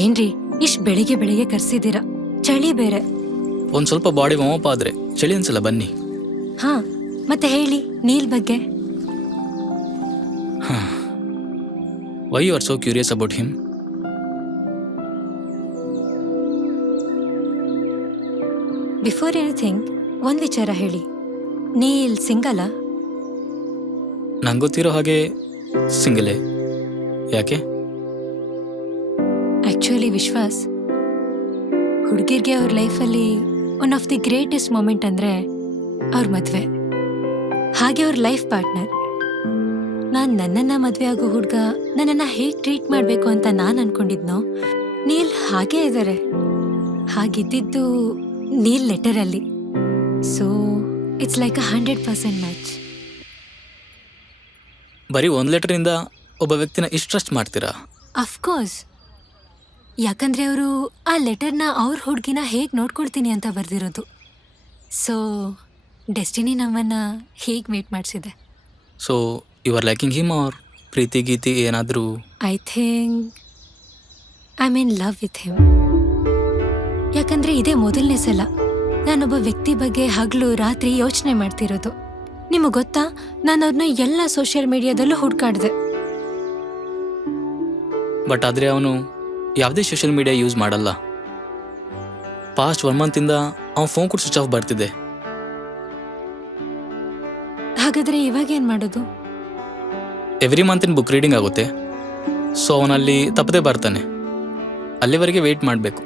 ಏನ್ರಿ ಇಷ್ಟ್ ಬೆಳಿಗ್ಗೆ ಬೆಳಿಗ್ಗೆ ಕರ್ಸಿದ್ದೀರಾ? ಚಳಿ ಬೇರೆ. ಒಂದು ಸ್ವಲ್ಪ ಬಾಡಿ ವಾಮಪ್ ಆದರೆ ಚಳಿ ಅನ್ಸಲ್ಲ, ಬನ್ನಿ. ಹಾ, ಮತ್ತೆ ಹೇಳಿ ನೀಲ್ ಬಗ್ಗೆ. Why you are so curious about him? Before anything ಒಂದ್ ವಿಚಾರ ಹೇಳಿ, ನೀಲ್ ಸಿಂಗಲ್ಲ? ನಂಗೆ ಗೊತ್ತಿರೋ ಹಾಗೆ ಸಿಂಗಲೇ. ಯಾಕೆ? ಆಕ್ಚುಲಿ ವಿಶ್ವಾಸ್, ಹುಡುಗಿರ್ಗೆ ಅವ್ರ ಲೈಫಲ್ಲಿ one of the greatest moment ಅಂದ್ರೆ ಅವ್ರ ಮದ್ವೆ, ಹಾಗೆ ಅವ್ರ ಲೈಫ್ ಪಾರ್ಟ್ನರ್. ನಾನು ನನ್ನನ್ನ ಮದ್ವೆ ಆಗೋ ಹುಡುಗ ನನ್ನನ್ನ ಹೇಗೆ ಟ್ರೀಟ್ ಮಾಡಬೇಕು ಅಂತ ನಾನು ಅನ್ಕೊಂಡಿದ್ನೋ, ನೀಲ್ ಹಾಗೇ ಇದ್ದಾರೆ. ಹಾಗಿದ್ದಿದ್ದು ನೀಲ್ ಲೆಟರಲ್ಲಿ. So it's like 100% match. ಬರೀ ಒಂದು ಲೆಟರಿಂದ ಒಬ್ಬ ವ್ಯಕ್ತಿನ ಇಷ್ಟು ಟ್ರಸ್ಟ್ ಮಾಡ್ತೀರಾ? ಅಫ್ಕೋರ್ಸ್, ಯಾಕಂದ್ರೆ ಅವರು ಆ ಲೆಟರ್ನ ಅವ್ರ ಹುಡುಗಿನ ಹೇಗೆ ನೋಡ್ಕೊಳ್ತೀನಿ ಅಂತ ಬರೆದಿರೋದು. ಸೊ ಡೆಸ್ಟಿನಿ ನಮ್ಮನ್ನ ಹೇಗೆ ಮೀಟ್ ಮಾಡಿಸಿದೆ. So you are liking him or ಪ್ರೀತಿ ಗೀತಿ ಏನಾದರೂ? I think I mean love with him. ಯಾಕಂದ್ರೆ ಇದೇ ಮೊದಲನೇ ಸಲ ನಾನೊಬ್ಬ ವ್ಯಕ್ತಿ ಬಗ್ಗೆ ಹಗಲು ರಾತ್ರಿ ಯೋಚನೆ ಮಾಡ್ತಿರೋದು. ನಿಮಗೆ ಗೊತ್ತಾ, ನಾನು ಅವ್ರನ್ನ ಎಲ್ಲ ಸೋಷಿಯಲ್ ಮೀಡಿಯಾದಲ್ಲೂ ಹುಡ್ಕಾಡ್ದೆ. ಬಟ್ ಆದರೆ ಅವನು ಯಾವುದೇ ಸೋಷಿಯಲ್ ಮೀಡಿಯಾ ಯೂಸ್ ಮಾಡಲ್ಲ. ಪಾಸ್ಟ್ 1 ಮಂತಿಂದ ಅವನ ಫೋನ್ ಕೂಡ ಸ್ವಿಚ್ ಆಫ್ ಬರ್ತಿದೆ. ಹಾಗಾದ್ರೆ ಇವಾಗ ಏನು ಮಾಡೋದು? ಎವ್ರಿ ಮಂತಿನ ಬುಕ್ ರೀಡಿಂಗ್ ಆಗುತ್ತೆ. ಸೊ ಅವನಲ್ಲಿ ತಪ್ಪದೇ ಬರ್ತಾನೆ. ಅಲ್ಲಿವರೆಗೆ ವೆಯ್ಟ್ ಮಾಡಬೇಕು.